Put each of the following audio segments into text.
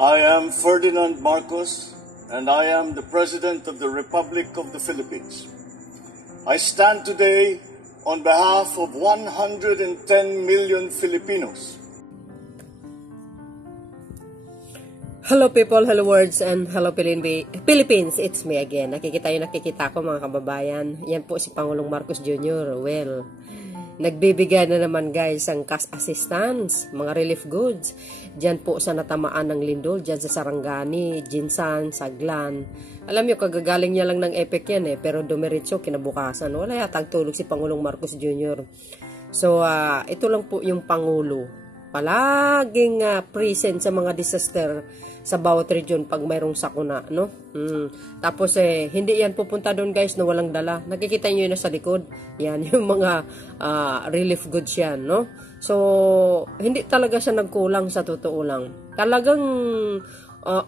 I am Ferdinand Marcos, and I am the President of the Republic of the Philippines. I stand today on behalf of 110 million Filipinos. Hello people, hello words, and hello Philippines. It's me again. Nakikita ko mga kababayan. Yan po si Pangulong Marcos Jr. Well, nagbibigay na naman guys ang cash assistance, mga relief goods. Diyan po sa natamaan ng lindol, diyan sa Sarangani, Jinsan, Saglan. Alam nyo, kagagaling niya lang ng epic yan pero dumiretso kinabukasan. Wala yatang tulog si Pangulong Marcos Jr. So, ito lang po yung Pangulo. Palaging present sa mga disaster sa bawat region pag mayroong sakuna, no? Tapos hindi yan pupunta doon guys na walang dala. Nakikita niyo yun sa likod. Yan yung mga relief goods yan, no? So, hindi talaga siya nagkulang sa totoo lang. Talagang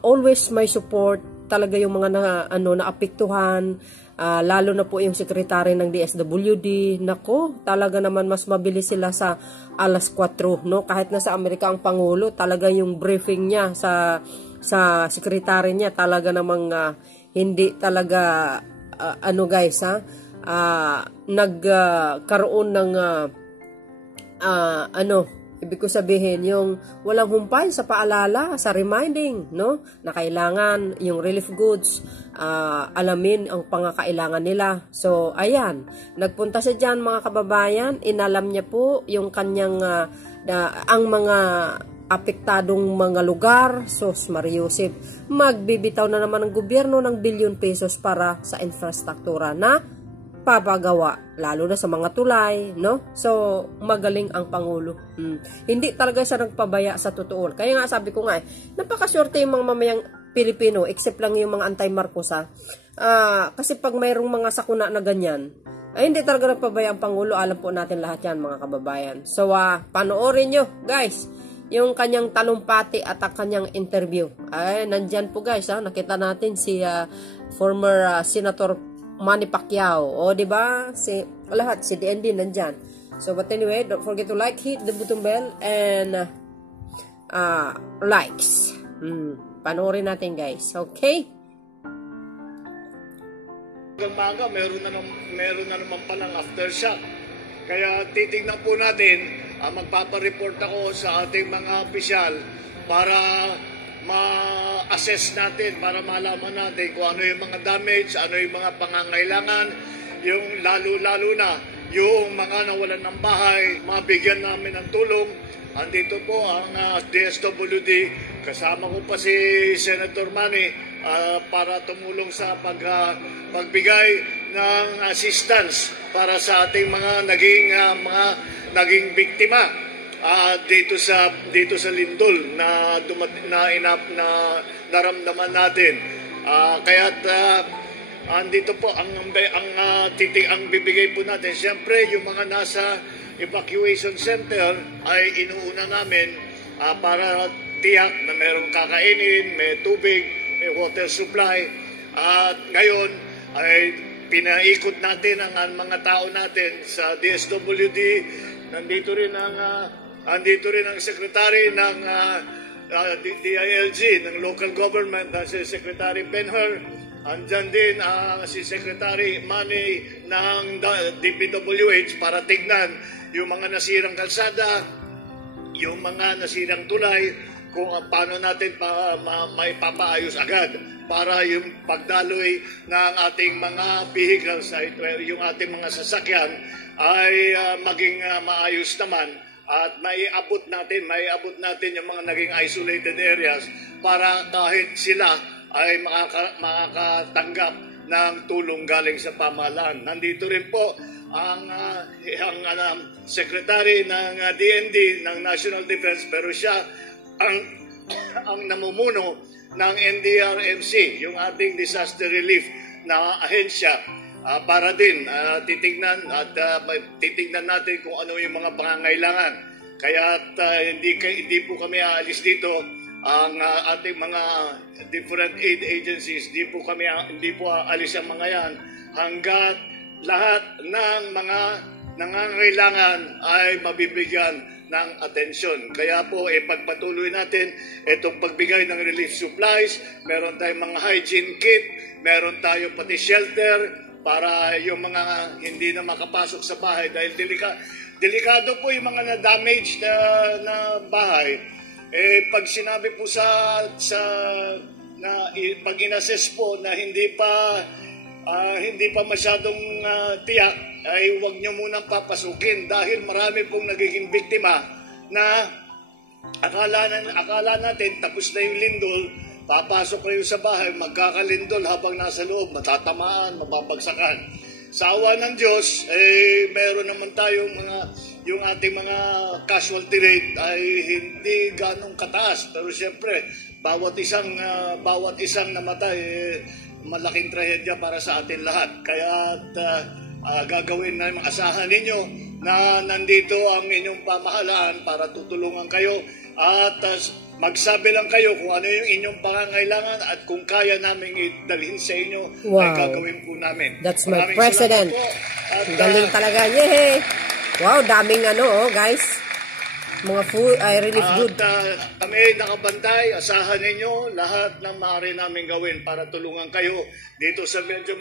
always may support talaga yung mga naapektuhan. Lalo na po yung sekretary ng DSWD. Nako, talaga naman mas mabilis sila sa alas 4, no? Kahit nasa Amerika ang Pangulo, talaga yung briefing niya sa sekretary niya, talaga namang hindi talaga guys, nagkaroon ng ibig ko sabihin, yung walang humpay sa paalala, sa reminding, no? Na kailangan yung relief goods, alamin ang pangakailangan nila. So, ayan. Nagpunta siya dyan, mga kababayan. Inalam niya po yung kanyang, ang mga apektadong mga lugar. Sos Mariusip, magbibitaw na naman ng gobyerno ng bilyon pesos para sa infrastruktura na papagawa, lalo na sa mga tulay, no? So, magaling ang Pangulo. Hindi talaga siya nagpabaya sa totoo. Kaya nga sabi ko nga, napakaswerte yung mga mamayang Pilipino, except lang yung mga anti-Marcos, kasi pag mayroong mga sakuna na ganyan, ay hindi talaga nagpabaya ang Pangulo. Alam po natin lahat yan, mga kababayan. So, panoorin nyo, guys, yung kanyang talumpati at ang kanyang interview. Ay, nandyan po guys, nakita natin si former Senator Manny Pacquiao. O, diba? Lahat, si DND nandyan. So, but anyway, don't forget to like, hit the button bell, and likes. Panoorin natin, guys. Okay? Hanggang maga, meron na naman palang aftershock. Kaya titignan po natin, magpapareport ako sa ating mga opisyal para ma-assess natin, para malaman natin kung ano yung mga damage, ano yung mga pangangailangan, yung lalo-lalo na yung mga nawalan ng bahay, mabigyan namin ng tulong. Andito po ang DSWD, kasama ko pa si Senator Manny para tumulong sa pagbigay ng assistance para sa ating mga naging biktima dito sa lindol na naramdaman natin. Kaya't andito po ang bibigay po natin. Siyempre, yung mga nasa evacuation center ay inuuna namin para tiyak na mayroong kakainin, may tubig, may water supply. At ngayon ay pinaikot natin ang mga tao natin sa DSWD. Nandito rin ang secretary ng DILG, ng local government, si Secretary Benher. Andyan din si Secretary Manny ng DPWH para tignan yung mga nasirang kalsada, yung mga nasirang tulay, kung paano natin maipapaayos agad para yung pagdaloy ng ating mga vehicles, yung ating mga sasakyan ay maging maayos naman. At maiabot natin yung mga naging isolated areas para kahit sila ay makakatanggap ng tulong galing sa pamahalaan. Nandito rin po ang Secretary ng DND, ng National Defense, pero siya ang namumuno ng NDRMC, yung ating disaster relief na ahensya, para din titignan natin kung ano yung mga pangangailangan. Kaya hindi po kami aalis dito. Ang ating mga different aid agencies, hindi po aalis ang mga yan hanggat lahat ng mga nangangailangan ay mabibigyan ng atensyon. Kaya po, pagpatuloy natin itong pagbigay ng relief supplies, meron tayong mga hygiene kit, meron tayo pati shelter para yung mga hindi na makapasok sa bahay dahil delikado po yung mga na-damage na bahay. Pag sinabi po pag in-assess po na hindi pa masyadong tiyak, ay huwag nyo munang papasukin dahil marami pong nagiging biktima na akala natin tapos na yung lindol, papasok kayo sa bahay, magkakalindol habang nasa loob, matatamaan, mababagsakan. Sa awa ng Diyos, meron naman tayong yung ating mga casualty rate ay hindi ganong kataas. Pero siyempre, bawat isang namatay, malaking trahedya para sa atin lahat. Kaya gagawin na asahan ninyo na nandito ang inyong pamahalaan para tutulungan kayo at magsabi lang kayo kung ano yung inyong pangangailangan at kung kaya namin idalhin sa inyo, ay gagawin po namin. That's my president. Galing talaga. Yay! Wow, daming guys. Mga food, relief good. Kami nakabantay, asahan ninyo lahat ng maaari namin gawin para tulungan kayo dito sa medyo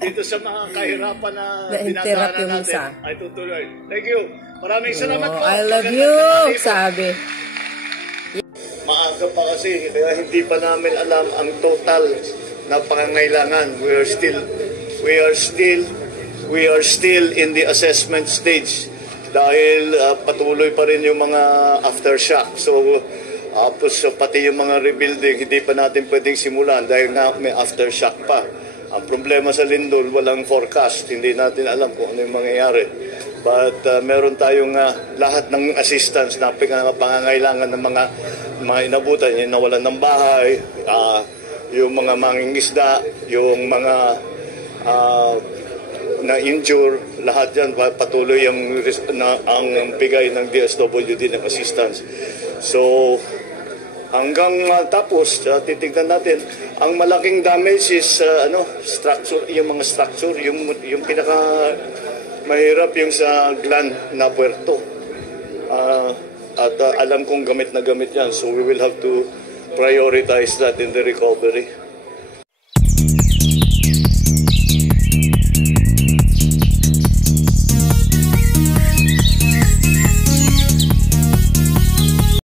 dito sa mga kahirapan na dinadaanan natin ay tutuloy. Thank you. Maraming salamat po. I love you, sabi. Maaga pa kasi, kaya hindi pa namin alam ang total na pangangailangan. We are still in the assessment stage dahil patuloy pa rin yung mga aftershock. So, pati yung mga rebuilding, hindi pa natin pwedeng simulan dahil nga may aftershock pa. Ang problema sa lindol, walang forecast. Hindi natin alam kung ano yung mangyayari. But meron tayong lahat ng assistance na pangangailangan ng mga inabutan, yung nawalan ng bahay, yung mga mangingisda, yung mga na-injure, lahat yan patuloy ang bigay ng DSWD ng assistance. So, hanggang tapos, titignan natin, ang malaking damage is structure, yung mga structure, yung pinaka mahirap yung sa Glan na puerto. At alam kong gamit na gamit yan, so we will have to prioritize that in the recovery.